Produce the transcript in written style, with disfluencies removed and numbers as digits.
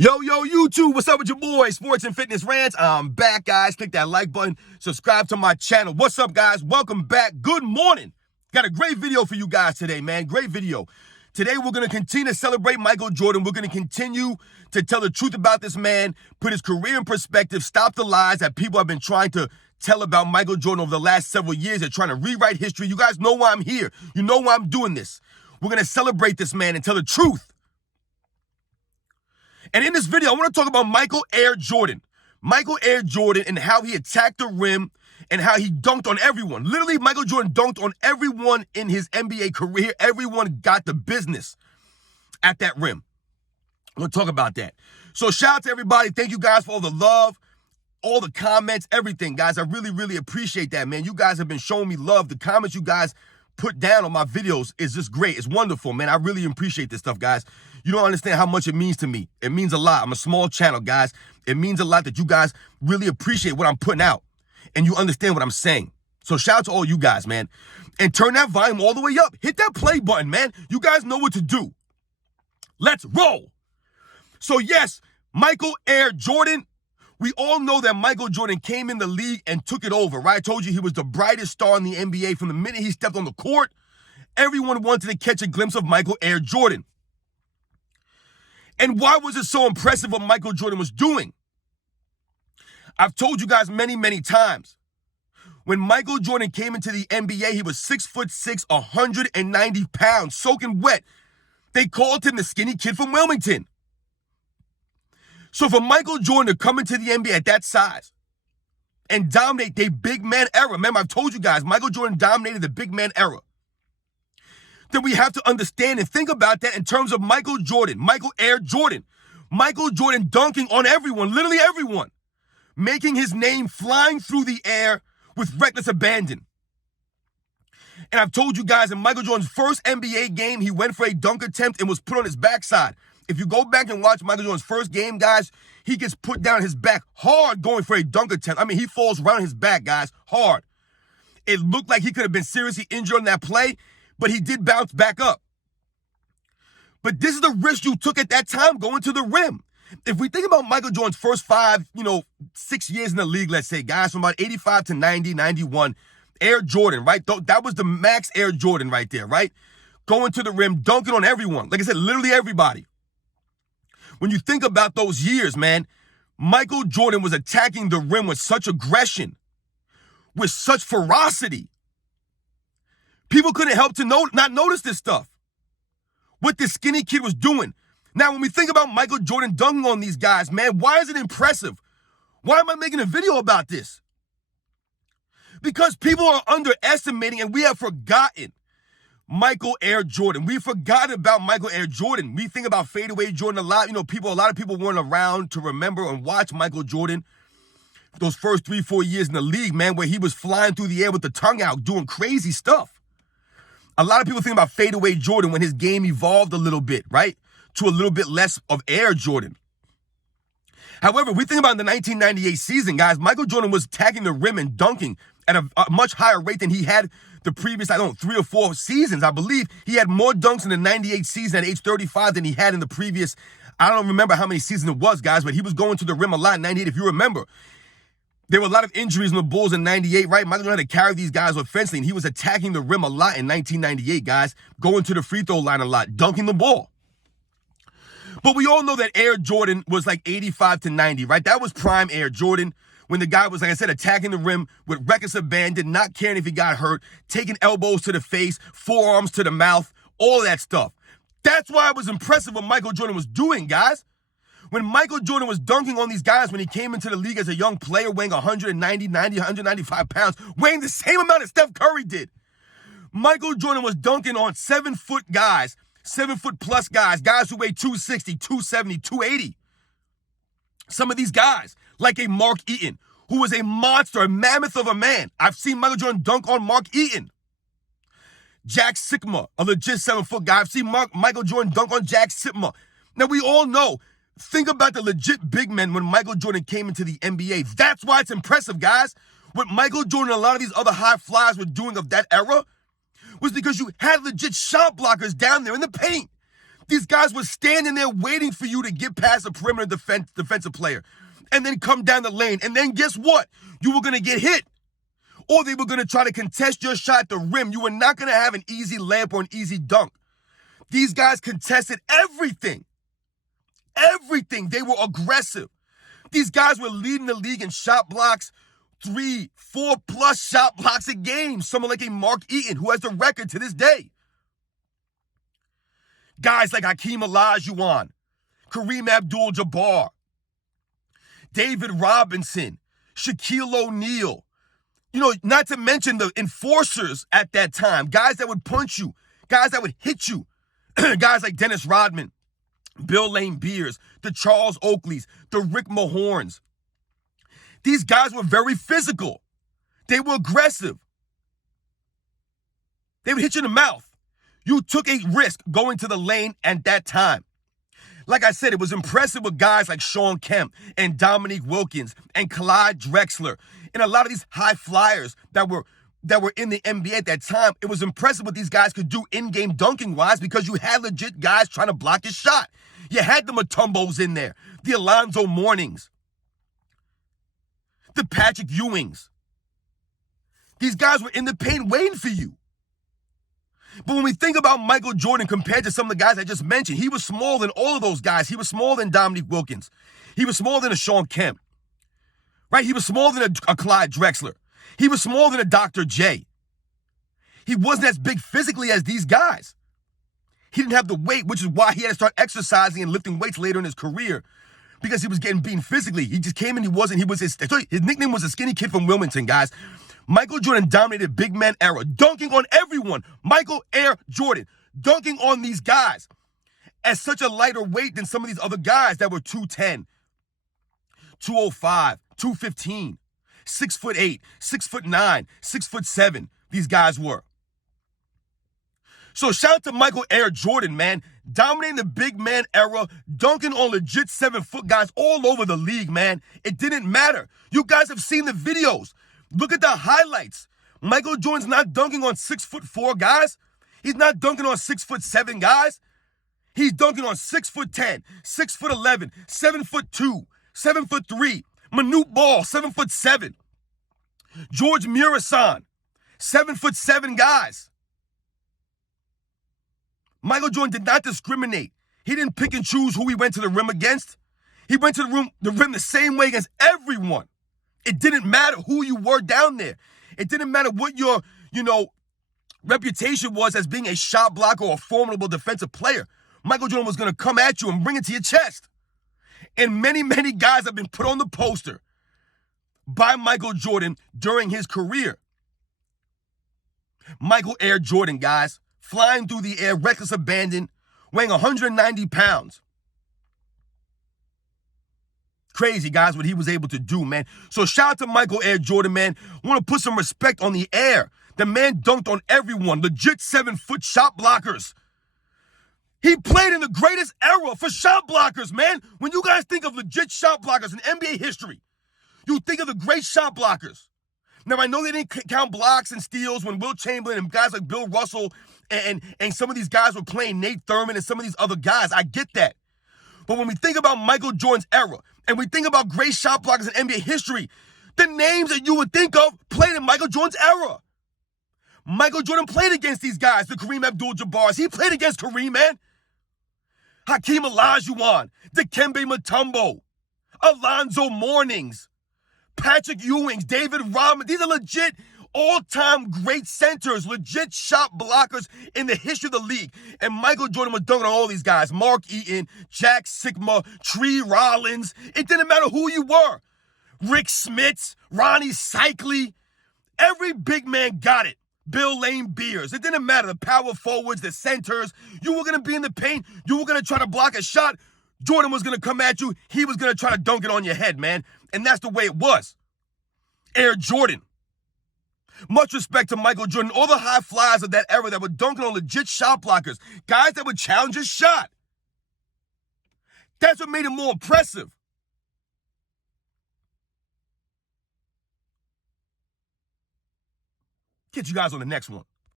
Yo, YouTube, what's up with your boy, Sports and Fitness Rants? I'm back, guys. Click that like button, subscribe to my channel. What's up, guys? Welcome back. Good morning. Got a great video for you guys today, man. Great video. Today, we're going to continue to celebrate Michael Jordan. We're going to continue to tell the truth about this man, put his career in perspective, stop the lies that people have been trying to tell about Michael Jordan over the last several years. They're trying to rewrite history. You guys know why I'm here. You know why I'm doing this. We're going to celebrate this man and tell the truth. And in this video, I want to talk about Michael Air Jordan. Michael Air Jordan and how he attacked the rim and how he dunked on everyone. Literally, Michael Jordan dunked on everyone in his NBA career. Everyone got the business at that rim. I'm going to talk about that. So shout out to everybody. Thank you guys for all the love, all the comments, everything, guys. I really, really appreciate that, man. You guys have been showing me love. The comments you guys put down on my videos is just great. It's wonderful, man. I really appreciate this stuff, guys. You don't understand how much it means to me. It means a lot. I'm a small channel, guys. It means a lot that you guys really appreciate what I'm putting out and you understand what I'm saying. So shout out to all you guys, man. And turn that volume all the way up. Hit that play button, man. You guys know what to do. Let's roll. So yes, Michael Air Jordan. We all know that Michael Jordan came in the league and took it over, right? I told you he was the brightest star in the NBA from the minute he stepped on the court. Everyone wanted to catch a glimpse of Michael Air Jordan. And why was it so impressive what Michael Jordan was doing? I've told you guys many, many times. When Michael Jordan came into the NBA, he was 6'6", 190 pounds, soaking wet. They called him the skinny kid from Wilmington. So for Michael Jordan to come into the NBA at that size and dominate the big man era, remember I've told you guys, Michael Jordan dominated the big man era. Then we have to understand and think about that in terms of Michael Jordan, Michael Air Jordan. Michael Jordan dunking on everyone, literally everyone, making his name flying through the air with reckless abandon. And I've told you guys in Michael Jordan's first NBA game, he went for a dunk attempt and was put on his backside. If you go back and watch Michael Jordan's first game, guys, he gets put down his back hard going for a dunk attempt. I mean, he falls right on his back, guys, hard. It looked like he could have been seriously injured on that play, but he did bounce back up. But this is the risk you took at that time going to the rim. If we think about Michael Jordan's first 6 years in the league, let's say, guys, from about 85 to 90, 91, Air Jordan, right? That was the max Air Jordan right there, right? Going to the rim, dunking on everyone. Like I said, literally everybody. When you think about those years, man, Michael Jordan was attacking the rim with such aggression, with such ferocity. People couldn't help to not notice this stuff, what this skinny kid was doing. Now, when we think about Michael Jordan dunking on these guys, man, why is it impressive? Why am I making a video about this? Because people are underestimating and we have forgotten Michael Air Jordan. We forgot about Michael Air Jordan. We think about fadeaway Jordan a lot. A lot of people weren't around to remember and watch Michael Jordan those first 3-4 years in the league, man, where he was flying through the air with the tongue out, doing crazy stuff. A lot of people think about fadeaway Jordan when his game evolved a little bit, right? To a little bit less of Air Jordan. However, we think about the 1998 season, guys, Michael Jordan was tagging the rim and dunking at a much higher rate than he had the previous, 3 or 4 seasons. I believe he had more dunks in the 98 season at age 35 than he had in the previous, I don't remember how many seasons it was, guys, but he was going to the rim a lot in 98, if you remember. There were a lot of injuries in the Bulls in 98, right? Michael Jordan had to carry these guys offensively, and he was attacking the rim a lot in 1998, guys, going to the free throw line a lot, dunking the ball. But we all know that Air Jordan was like 85 to 90, right? That was prime Air Jordan when the guy was, like I said, attacking the rim with reckless abandon, not caring if he got hurt, taking elbows to the face, forearms to the mouth, all that stuff. That's why it was impressive what Michael Jordan was doing, guys. When Michael Jordan was dunking on these guys when he came into the league as a young player weighing 195 pounds, weighing the same amount as Steph Curry did. Michael Jordan was dunking on 7-foot guys, 7-foot plus guys who weigh 260, 270, 280. Some of these guys, like a Mark Eaton, who was a monster, a mammoth of a man. I've seen Michael Jordan dunk on Mark Eaton. Jack Sikma, a legit 7-foot guy. I've seen Michael Jordan dunk on Jack Sikma. Now, we all know, think about the legit big men when Michael Jordan came into the NBA. That's why it's impressive, guys. What Michael Jordan and a lot of these other high flyers were doing of that era was because you had legit shot blockers down there in the paint. These guys were standing there waiting for you to get past a perimeter defensive player and then come down the lane. And then guess what? You were going to get hit. Or they were going to try to contest your shot at the rim. You were not going to have an easy layup or an easy dunk. These guys contested everything. Everything. They were aggressive. These guys were leading the league in shot blocks, 3, 4+ shot blocks a game. Someone like a Mark Eaton, who has the record to this day. Guys like Hakeem Olajuwon, Kareem Abdul-Jabbar, David Robinson, Shaquille O'Neal. You know, not to mention the enforcers at that time. Guys that would punch you. Guys that would hit you. Guys like Dennis Rodman, Bill Laimbeers, the Charles Oakleys, the Rick Mahorns. These guys were very physical. They were aggressive. They would hit you in the mouth. You took a risk going to the lane at that time. Like I said, it was impressive with guys like Shawn Kemp and Dominique Wilkins and Clyde Drexler and a lot of these high flyers that were in the NBA at that time. It was impressive what these guys could do in-game dunking-wise because you had legit guys trying to block his shot. You had the Mutombos in there, the Alonzo Mournings, the Patrick Ewings. These guys were in the paint waiting for you. But when we think about Michael Jordan compared to some of the guys I just mentioned, he was smaller than all of those guys. He was smaller than Dominique Wilkins. He was smaller than a Shawn Kemp. Right? He was smaller than a Clyde Drexler. He was smaller than a Dr. J. He wasn't as big physically as these guys. He didn't have the weight, which is why he had to start exercising and lifting weights later in his career, because he was getting beaten physically. He just came in, his nickname was a skinny kid from Wilmington, guys. Michael Jordan dominated big man era, dunking on everyone. Michael Air Jordan, dunking on these guys at such a lighter weight than some of these other guys that were 210, 205, 215, 6'8", 6'9", 6'7". These guys were. So shout out to Michael Air Jordan, man. Dominating the big man era, dunking on legit 7-foot guys all over the league, man. It didn't matter. You guys have seen the videos. Look at the highlights. Michael Jordan's not dunking on 6'4" guys. He's not dunking on 6'7" guys. He's dunking on 6'10", 6'11", 7'2", 7'3". Manute Ball, 7'7". George Murasan, 7'7" guys. Michael Jordan did not discriminate. He didn't pick and choose who he went to the rim against. He went to the rim the same way against everyone. It didn't matter who you were down there. It didn't matter what your, reputation was as being a shot blocker or a formidable defensive player. Michael Jordan was going to come at you and bring it to your chest. And many, many guys have been put on the poster by Michael Jordan during his career. Michael Air Jordan, guys, flying through the air, reckless abandon, weighing 190 pounds. Crazy, guys, what he was able to do, man. So shout out to Michael Air Jordan, man. Want to put some respect on the air. The man dunked on everyone. Legit 7-foot shot blockers. He played in the greatest era for shot blockers, man. When you guys think of legit shot blockers in NBA history, you think of the great shot blockers. Now, I know they didn't count blocks and steals when Wilt Chamberlain and guys like Bill Russell and some of these guys were playing, Nate Thurman and some of these other guys. I get that. But when we think about Michael Jordan's era, and we think about great shot blockers in NBA history, the names that you would think of played in Michael Jordan's era. Michael Jordan played against these guys, the Kareem Abdul-Jabbars. He played against Kareem, man. Hakeem Olajuwon, Dikembe Mutombo, Alonzo Mournings, Patrick Ewings, David Rodman. These are legit all-time great centers, legit shot blockers in the history of the league. And Michael Jordan was dunking on all these guys. Mark Eaton, Jack Sigma, Tree Rollins. It didn't matter who you were. Rick Smits, Ronnie Cycli. Every big man got it. Bill Laimbeers. It didn't matter. The power forwards, the centers. You were going to be in the paint. You were going to try to block a shot. Jordan was going to come at you. He was going to try to dunk it on your head, man. And that's the way it was. Air Jordan. Much respect to Michael Jordan, all the high flyers of that era that were dunking on legit shot blockers, guys that would challenge his shot. That's what made it more impressive. Catch you guys on the next one.